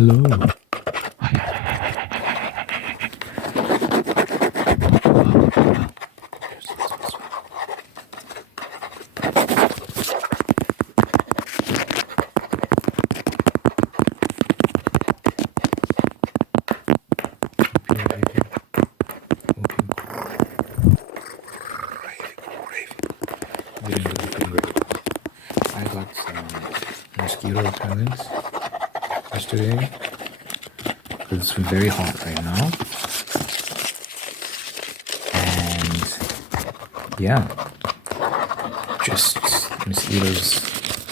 Hello. I got some mosquito repellents yesterday because it's very hot right now, and yeah, just mosquitoes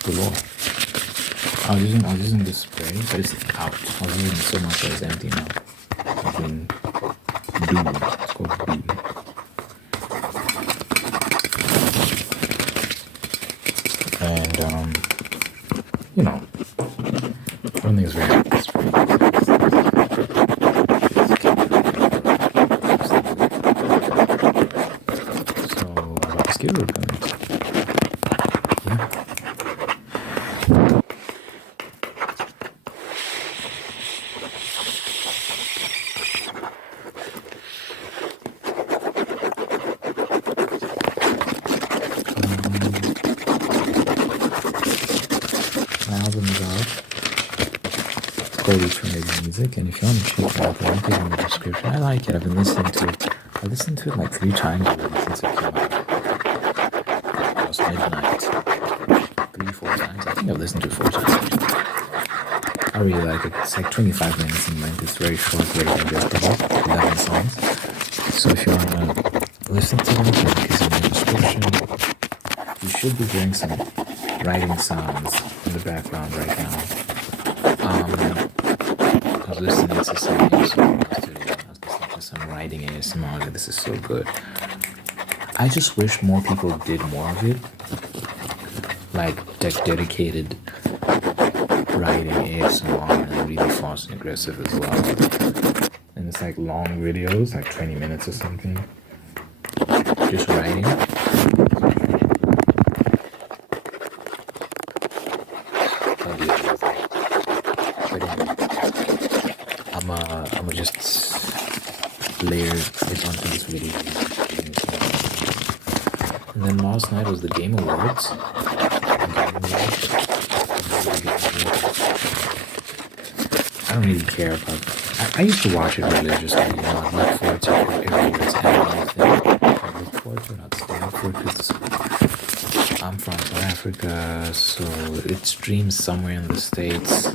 galore. I was using this spray, but it's out. I was using so much that it's empty now. It's been Doom. It's called Doom. And you know, one thing is very so I got mosquito repellents. Yeah. My album is out. It's called Eternity Music, and if you want to check it out, the link is in the description. I like it. I've been listening to it. I listened to it like 3 times already since it came out. It was midnight. 3, 4 times. I think I've listened to it 4 times. I really like it. It's like 25 minutes in length. It's very short, very digestible. 11 songs. So if you want to listen to it, the link is in the description. You should be hearing some writing sounds in the background right now. I was listening to some ASMR yesterday. I was listening to some writing ASMR. Like, this is so good. I just wish more people did more of it. Like dedicated writing ASMR and really fast and aggressive as well. And it's like long videos, like 20 minutes or something. Just writing. I'm just layer it onto this video. And then last night was the Game Awards. I don't really care about. I used to watch it religiously. You know, I look forward to every year it's anything. I look forward to not staying for it because I'm from South Africa, so it streams somewhere in the States.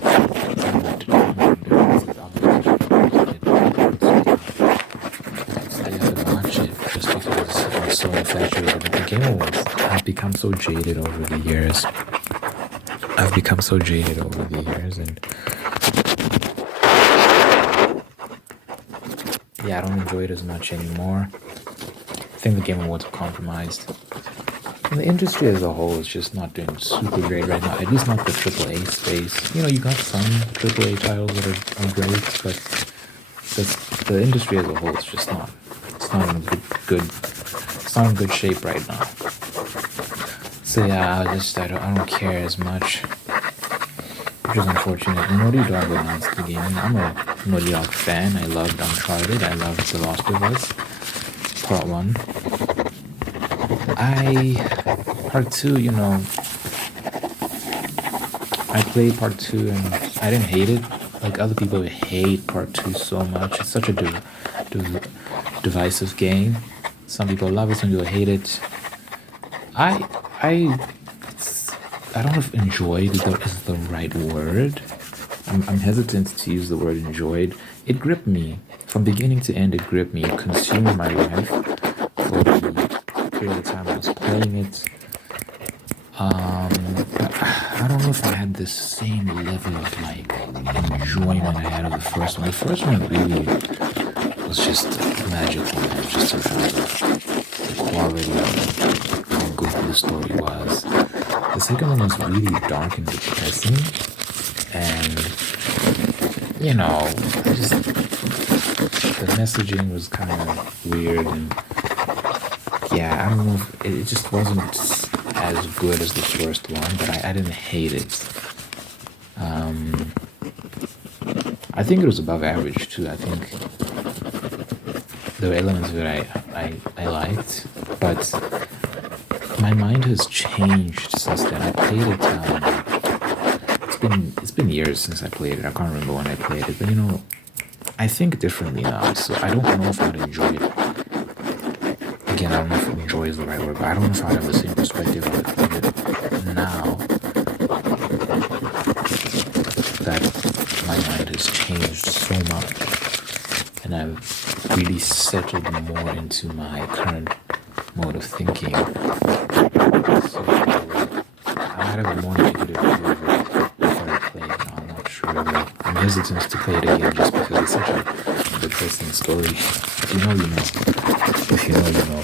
So infatuated with the Game Awards. I've become so jaded over the years. And yeah, I don't enjoy it as much anymore. I think the Game Awards are compromised. And the industry as a whole is just not doing super great right now. At least not the AAA space. You know, you got some AAA titles that are great, but the industry as a whole is just not. It's not in it's not in good shape right now. So yeah, I don't care as much, which is unfortunate. Naughty Dog announced the game. I'm a Naughty Dog fan. I loved Uncharted. I loved The Last of Us Part 1. Part 2, you know, I played Part 2 and I didn't hate it. Like other people hate Part 2 so much. It's such a divisive game. Some people love it, some people hate it. I don't know if enjoyed is the right word. I'm hesitant to use the word enjoyed. It gripped me. From beginning to end, it gripped me. It consumed my life for the period of time I was playing it. I don't know if I had the same level of like enjoyment I had of the first one. The first one really was just magical, man. Just in terms of the quality of how good the story was. The second one was really dark and depressing, and you know, the messaging was kind of weird, and yeah, I don't know if it just wasn't as good as the first one, but I didn't hate it. I think it was above average too. I think there were elements that I liked, but my mind has changed since then. I played it. It's been years since I played it. I can't remember when I played it, but you know, I think differently now. So I don't know if I'd enjoy it. Again, I don't know if enjoy is the right word, but I don't know if I'd have the same perspective of it now that my mind has changed so much, and I've really settled more into my current mode of thinking. So I might have a more negative view of it before I play it. I'm not sure. I'm hesitant to play it again just because it's such a depressing story. If you know, you know. If you know, you know.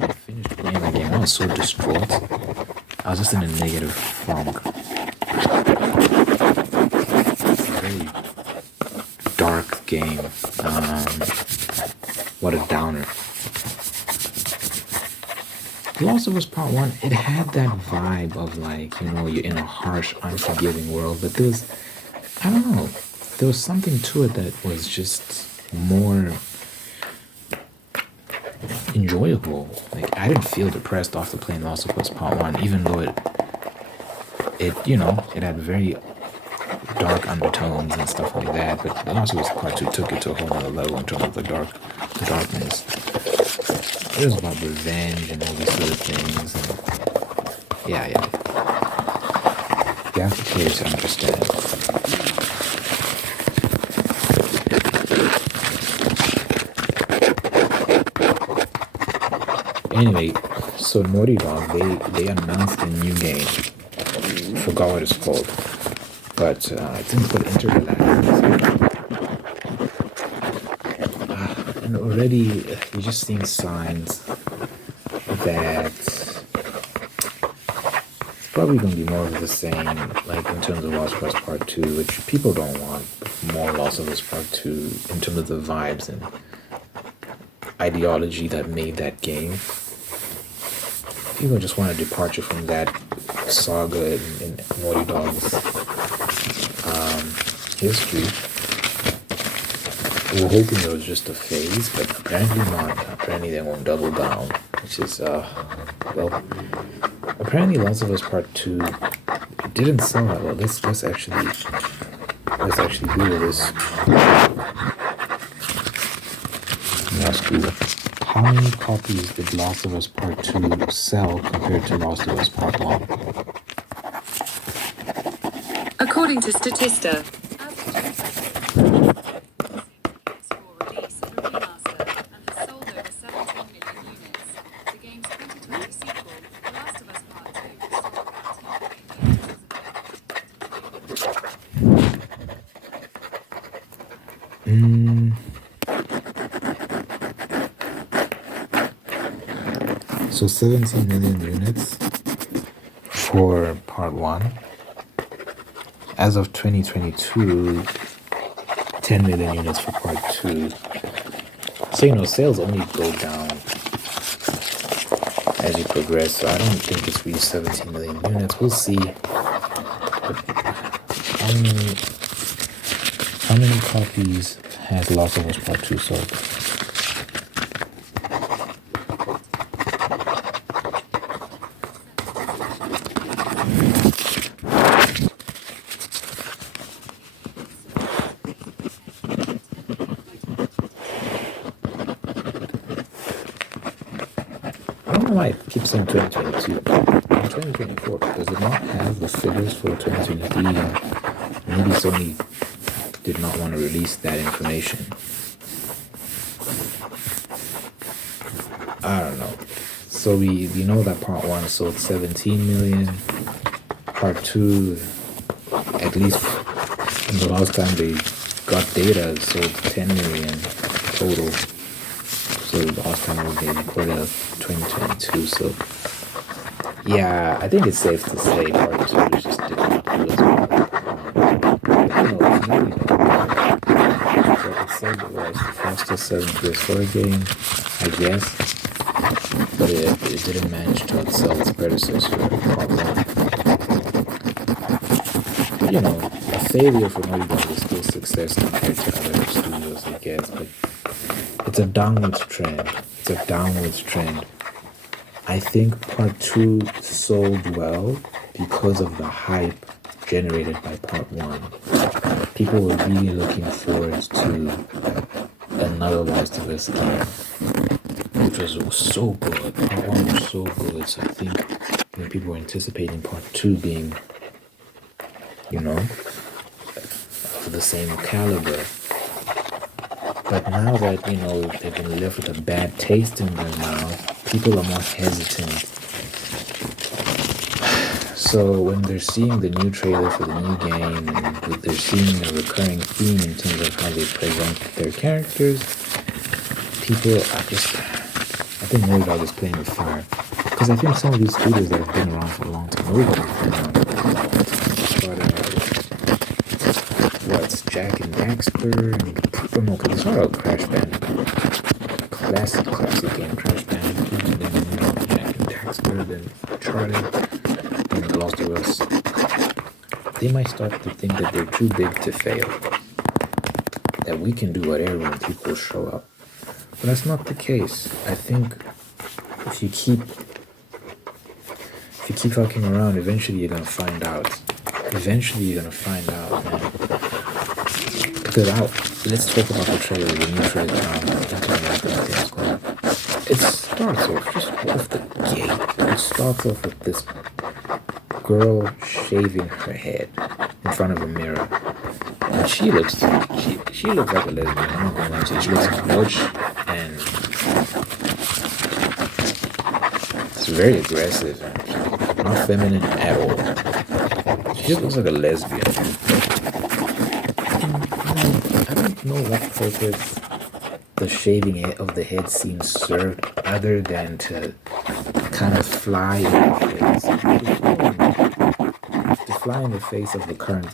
I finished playing the game. I was so distraught. I was just in a negative funk. Very dark game. What a downer. The Last of Us Part 1, it had that vibe of like, you know, you're in a harsh, unforgiving world, but there was, I don't know, there was something to it that was just more enjoyable. Like, I didn't feel depressed after playing Last of Us Part 1, even though it you know, it had very dark undertones and stuff like that, but The Last of Us Part 2 took it to a whole other level in terms of the darkness. It was about revenge and all these sort of things. And yeah. You have to play it to understand. Anyway, so Naughty Dog, they announced a new game. Forgot what it's called, but I think it's called Intergalactic. And already you're just seeing signs that it's probably going to be more of the same, like in terms of Last of Us Part 2, which people don't want more Last of Us Part 2 in terms of the vibes and ideology that made that game. People just want a departure from that saga in Naughty Dog's history. We were hoping it was just a phase, but apparently not. Apparently they won't double down, which is, well, apparently Last of Us Part 2 didn't sell that well. Let's actually Google this. That's Google. How many copies did Last of Us Part 2 sell compared to Last of Us Part 1? According to Statista, So 17 million units for Part 1. As of 2022, 10 million units for Part 2. So, you know, sales only go down as you progress. So I don't think it's really 17 million units. We'll see. But how many copies has Last of Us Part 2 sold? I don't know why it keeps saying 2022 and 2024. Does it not have the figures for 2023? Maybe Sony did not want to release that information. I don't know. So we know that Part 1 sold 17 million. Part 2, at least in the last time they got data, sold 10 million total. So the last time they recorded of 2022. So yeah, I think it's safe to say Part 2 just did not do as well. But you know, it's really not. Like I said, it was the fastest selling PS4 game, I guess. But it didn't manage to outsell its predecessor, Part 1. But, you know, a failure for Naughty Dog is still success compared to other studios, I guess. But it's a downwards trend. It's a downwards trend. I think part two sold well because of the hype generated by part one. People were really looking forward to another Last of Us game, which was so good. Part one was so good. So I think people were anticipating part two being, of the same caliber. But now that, they've been left with a bad taste in their mouth, people are more hesitant. So when they're seeing the new trailer for the new game, and they're seeing a recurring theme in terms of how they present their characters, people are just, I think Naughty Dog is playing with fire. Because I think some of these studios that have been around for a long time, what's Jack and Daxter, no, because it's not a Crash Bandicoot. Classic game, Crash Bandicoot, and then Jack and Daxter, then Uncharted, and The Lost of Us. They might start to think that they're too big to fail. That we can do whatever when people show up. But that's not the case. I think if you keep fucking around, eventually you're gonna find out. Man. Because let's talk about the trailer, the new trailer. It starts off just off the gate. It starts off with this girl shaving her head in front of a mirror. And she looks like a lesbian. I'm not gonna lie to you. She looks butch and it's very aggressive. Not feminine at all. She just looks like a lesbian. I don't know what purpose the shaving of the head seems served other than to kind of fly in the face. To fly in the face of the current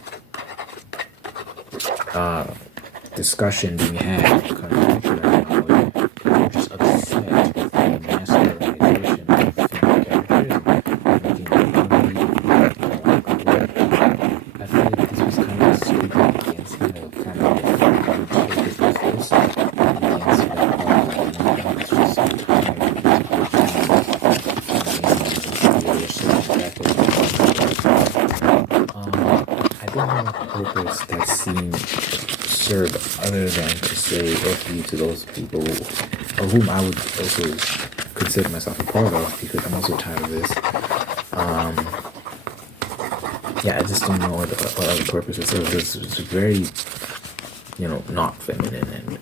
discussion being had in the current culture right now. We're just upset with the masculinization of female characters and making them ugly. I feel like this was kind of speaking against kind of focus with this against that it's just so tired of I don't know what purpose that scene served other than to say F you to those people of whom I would also consider myself a part of, because I'm also tired of this. I just don't know what other purpose it serves. It's very, not feminine, and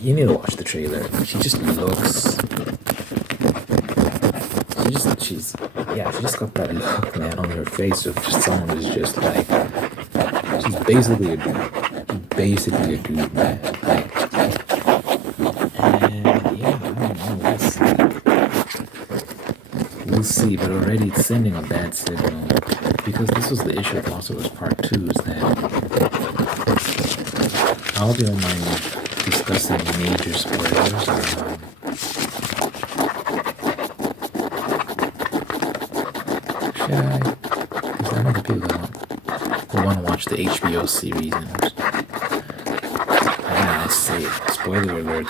you need to watch the trailer. She just looks. She just got that look, man, on her face of just someone who's just like, she's basically a dude. Man. And I don't know, we'll see, but already it's sending a bad signal, because this was the issue with Lost of Us Part 2, is that I hope you don't mind discussing major spoilers. Should I? Because I know the people who want to watch the HBO series, and I say it. Spoiler alert.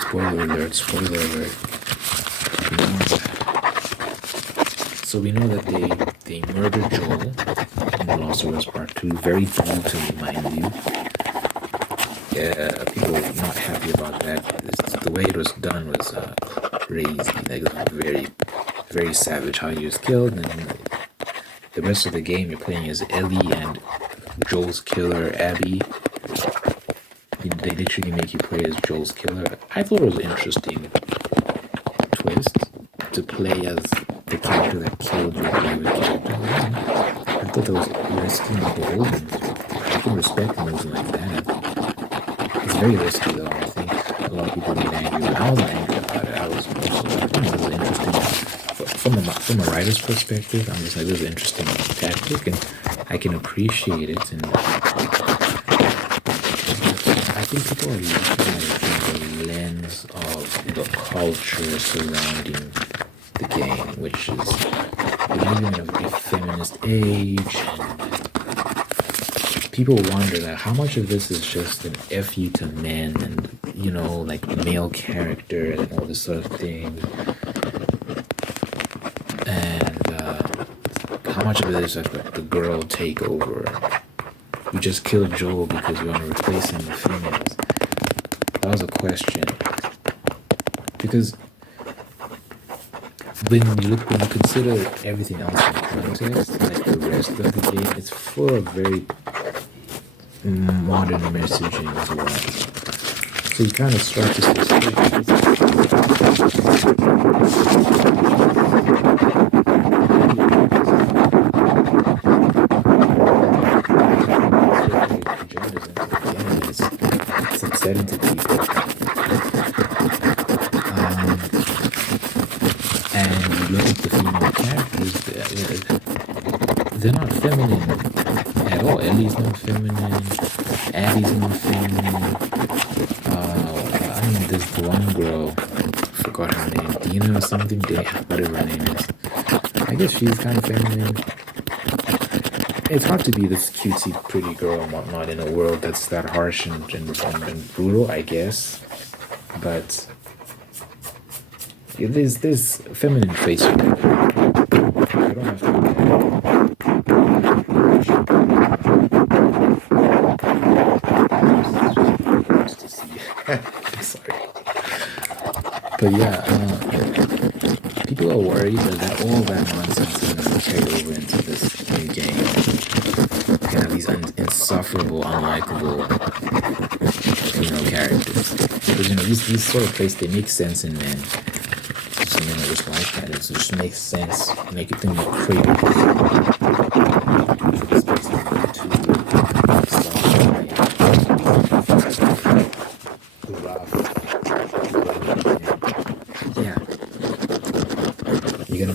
So we know that they murdered Joel in The Lost of Us Part 2, very brutally, mind you. People were not happy about that. The way it was done was crazy. Like, it was very, very savage how he was killed, and the rest of the game you're playing as Ellie and Joel's killer, Abby. They literally make you play as Joel's killer. I thought it was an interesting twist to play as the character that killed your favorite character. I thought that was risky and bold, and I can respect moves like that. It's very risky though. I think a lot of people get angry, but I wasn't angry about it. I was also, it was interesting. From a writer's perspective, I'm just like, this is an interesting tactic, and I can appreciate it. And I think people are looking at it through the lens of the culture surrounding the game, which is we're living in a very feminist age, and people wonder that how much of this is just an fu to men and like male character and all this sort of thing, and how much of it is like the girl takeover. You just killed Joel because you want to replace him with females. That was a question. Because when you consider everything else in context, like the rest of the game, it's full of very modern messaging as well. So you kind of start to it's upsetting to people. And you look at the female characters, they're not feminine at all. Ellie's not feminine. Abby's not feminine. There's one girl, I forgot her name. Dina or something, whatever her name is. I guess she's kind of feminine. It's hard to be this cutesy, pretty girl and whatnot in a world that's that harsh and brutal, I guess. But there's feminine traits. I don't have to. Sorry. But yeah, people are worried that all that nonsense is going to carry over into this new game. You can have these insufferable, unlikable characters. Because these sort of places, they make sense in men. So men are just like that. It just makes sense. Make it think more creative.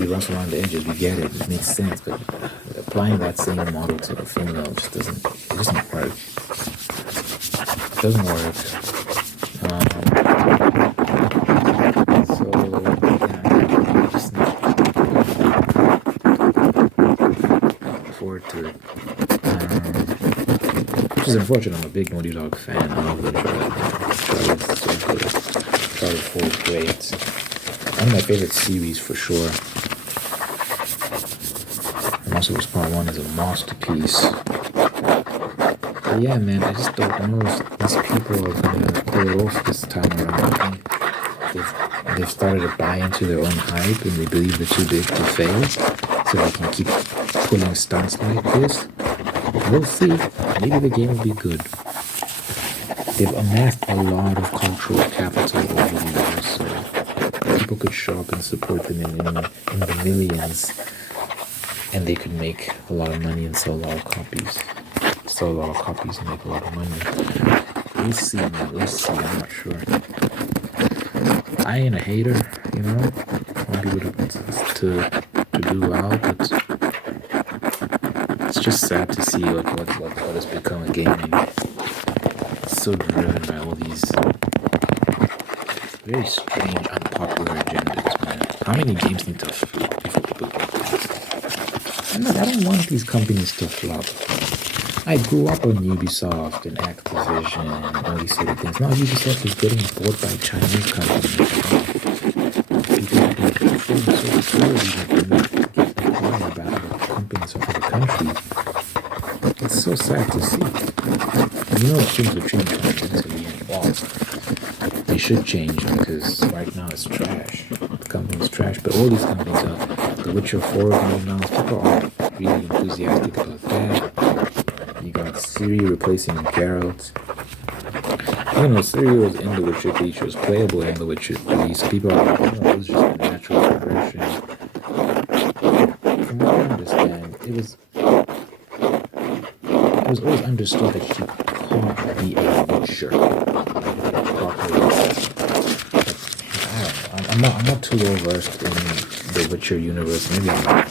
Rough around the edges, we get it makes sense, but applying that same model to a female just doesn't work. It doesn't work. So yeah, just not forward to it. Which is unfortunate. I'm a big Naughty Dog fan. I love the Charlotte 4 is great. One of my favorite series for sure. Also, Part 1 is a masterpiece. But yeah, man, I just don't know if these people are gonna pull it off this time around. I think they've started to buy into their own hype and they believe they're too big to fail, so they can keep pulling stunts like this. We'll see. Maybe the game will be good. They've amassed a lot of cultural capital over the years, so people could show up and support them in the millions. And they could make a lot of money and sell a lot of copies. Sell a lot of copies and make a lot of money. We'll see, man. We'll see. I'm not sure. I ain't a hater, I want people to do well, but it's just sad to see what has become a gaming. It's so driven by all these very strange, unpopular agendas, man. How many games need to flop before people go past? I don't want these companies to flop. I grew up on Ubisoft and Activision and all these sort of things. Now Ubisoft is getting bought by Chinese companies. People are being so slowly that they're not getting about other companies of other countries. It's so sad to see. Things will change fundamentally and evolve. They should change because right now it's trash. The company's trash, but all these companies are The Witcher 4 game now. People aren't really enthusiastic about that. You got Ciri replacing Geralt. Ciri was in The Witcher 3. She was playable in The Witcher 3. So people are like, it was just a natural progression. From what I understand, it was always understood that she can't be a Witcher properly. I'm not too well versed in the Witcher universe. Maybe I'm not.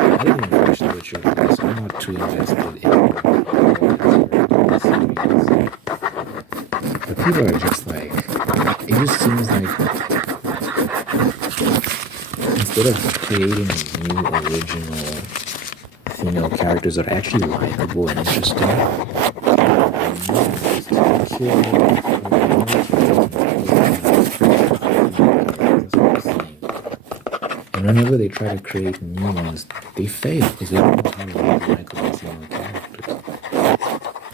I didn't even finish the Witcher, so I'm not too invested in the series. But people are just like, it just seems like instead of creating new original theme female characters that are actually likable and interesting. And whenever they try to create new ones, they fail because they don't know how to write likable female characters.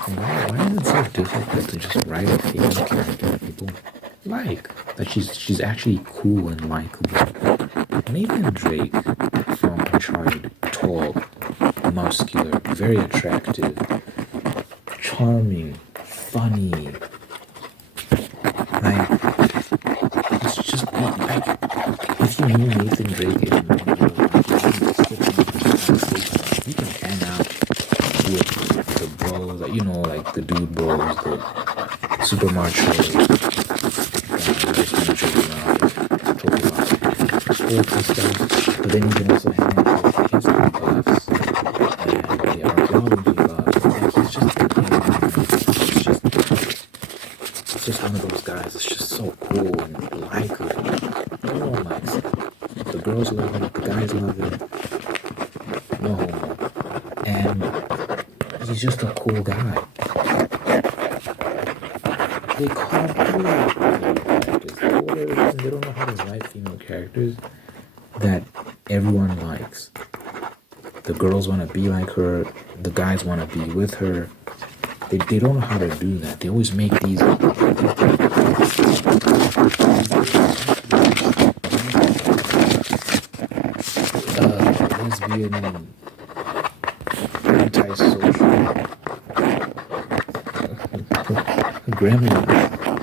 And why is it so difficult to just write a female character that people like? That she's actually cool and likable. Nathan Drake from Uncharted, tall, muscular, very attractive, charming, funny. Like, it's just like, if you knew Nathan Drake in you can hang out with the bros, like, you know, like the dude bros, the super macho, sports and stuff. But then you can also hang out with the history buffs and the archaeology buffs. Like, it's just one of those guys. It's just so cool and likable. Everyone likes it. The girls love it. The guys love it. No homo. And he's just a cool guy. They can't do characters. For whatever reason, they don't know how to write female characters that everyone likes. The girls want to be like her. The guys want to be with her. They don't know how to do that. They always make these lesbian, anti-social gremlin.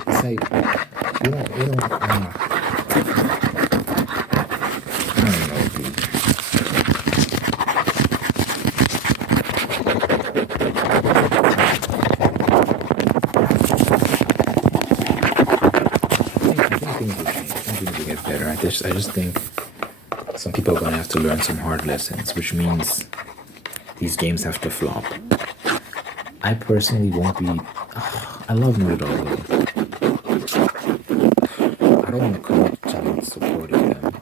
It's like you don't. I don't know, dude. Things will get better. I just think some people are gonna have to learn some hard lessons, which means these games have to flop. I personally won't be. I love Naughty Dog though. I don't want to commit to supporting them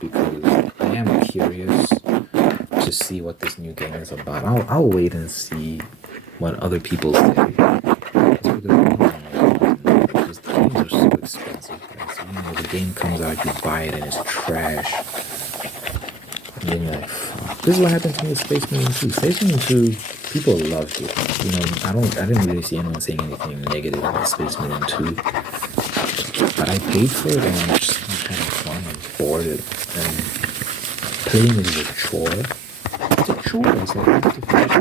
because I am curious to see what this new game is about. I'll wait and see what other people say. Because the games are so expensive. Guys. You know, the game comes out, you buy it, and it's trash. And then you're like, fuck. This is what happened to me with Space Marine 2. Space Marine 2, people loved it. You know, I didn't really see anyone saying anything negative about Space Marine 2. But I paid for it, and I'm just kind of fun and bored. And playing it is a chore. It's a chore. It's like, I have to finish it.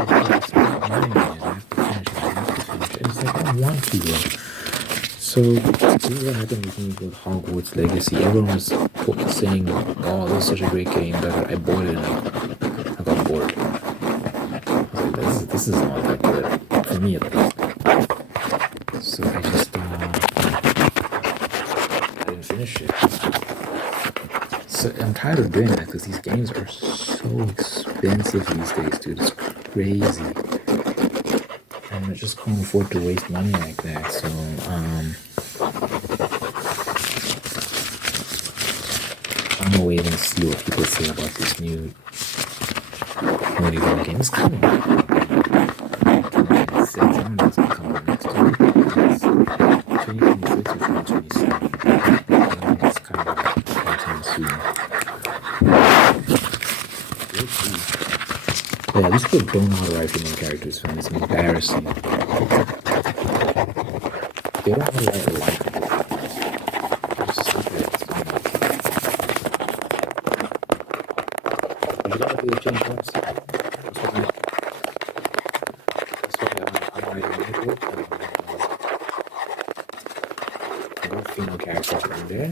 I have to finish it. It's like, I don't want to, though. So, this is what happened with me with Hogwarts Legacy. Everyone was saying, oh, this is such a great game, that I bought it and I got bored. I was like, this is not that good. For me, at least. So, I just, I didn't finish it. So, I'm tired of doing that because these games are so expensive these days, dude. It's crazy. And I just can't afford to waste money like that. So, I'm gonna wait and see what people say about this new Naughty Dog game. It's coming out. 2026. I don't know if it's gonna come out next week. It's 2026 or 2027. I think it's coming out anytime soon. We'll see. But yeah, these people don't know how to write female characters, fam. It's embarrassing. They don't know how to write a likable. Change once. That's why I'm writing a book. I got female characters in there.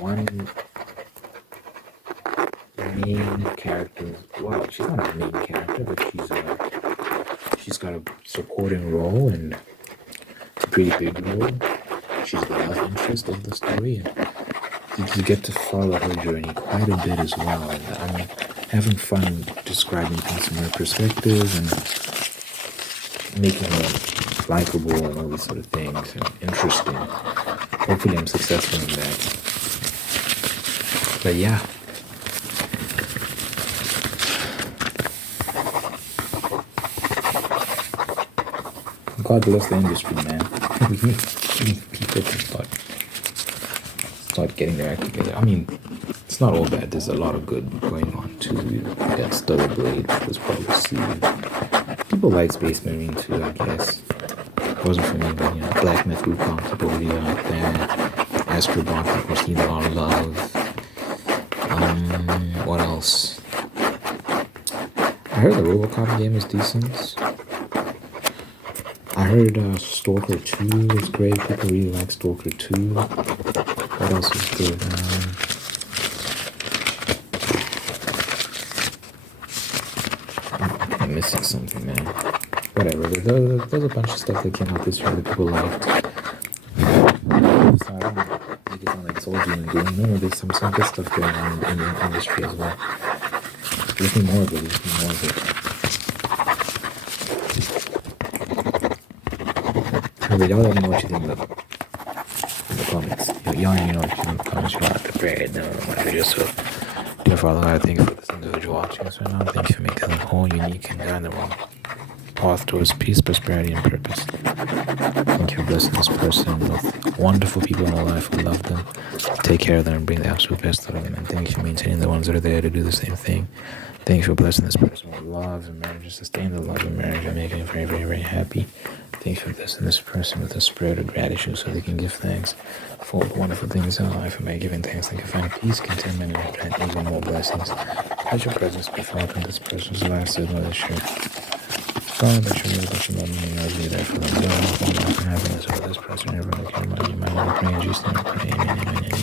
One main character. Well, she's not a main character, but she's got a supporting role, and it's a pretty big role. She's the love interest of the story, and you get to follow her journey quite a bit as well. And I'm having fun describing things from her perspective and making her likable and all these sort of things and interesting. Hopefully I'm successful in that. But yeah. God bless the industry, man. People can start getting their act together. I mean, it's not all bad. There's a lot of good going on too. You got Stellar Blade, was probably see. People like Space Marine too, I guess. It wasn't for me, but you know, Black Myth Wukong, people really like that. Astrobot, of course, you know, all love. What else? I heard the Robocop game is decent. I heard Stalker 2 is great. People really like Stalker 2. What else is good? I'm missing something, man. Whatever. There's a bunch of stuff that came out this year that people liked. So I don't make it sound like it's all doom and gloom. No, there's some good stuff going on in the industry as well. Give me more of it. Give me more of it. But y'all let me know what you think in the comments. Y'all let me know what you think in the comments. You want to prepare it down on my video. So, dear Father, I thank you for this individual watching us right now. Thank you for making the whole unique and dynamo path towards peace, prosperity, and purpose. Thank you for blessing this person with wonderful people in their life who love them, take care of them, and bring the absolute best out of them. And thank you for maintaining the ones that are there to do the same thing. Thank you for blessing this person with love and marriage, and sustain the love and marriage and making them very, very, very happy. Thank you for blessing this person with a spirit of gratitude so they can give thanks for wonderful things in life. And by giving thanks, they can find peace, contentment, and grant even more blessings. Let your presence be felt in this person's life, so that it should. God, that you know that you love me and I'll be there for them. God, life and happiness over this person, everyone who can remind you, my Lord, pray in Jesus' name. Amen, amen, amen.